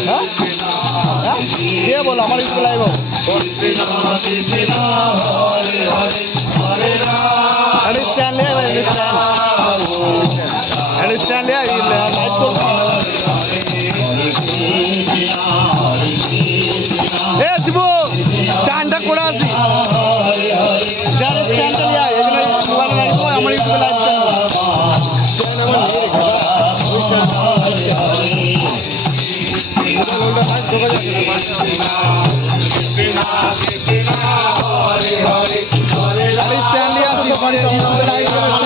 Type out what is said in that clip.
हाँ हाँ ये बोलो हमारे इसको लाइव हो स्टैंड ले स्टैंड ले ए शिबू स्टैंड कोड़ा सी जारे स्टैंड लिया ये ना मोबाइल ना इसको हमारे इसको लाइव स्टैंड लिया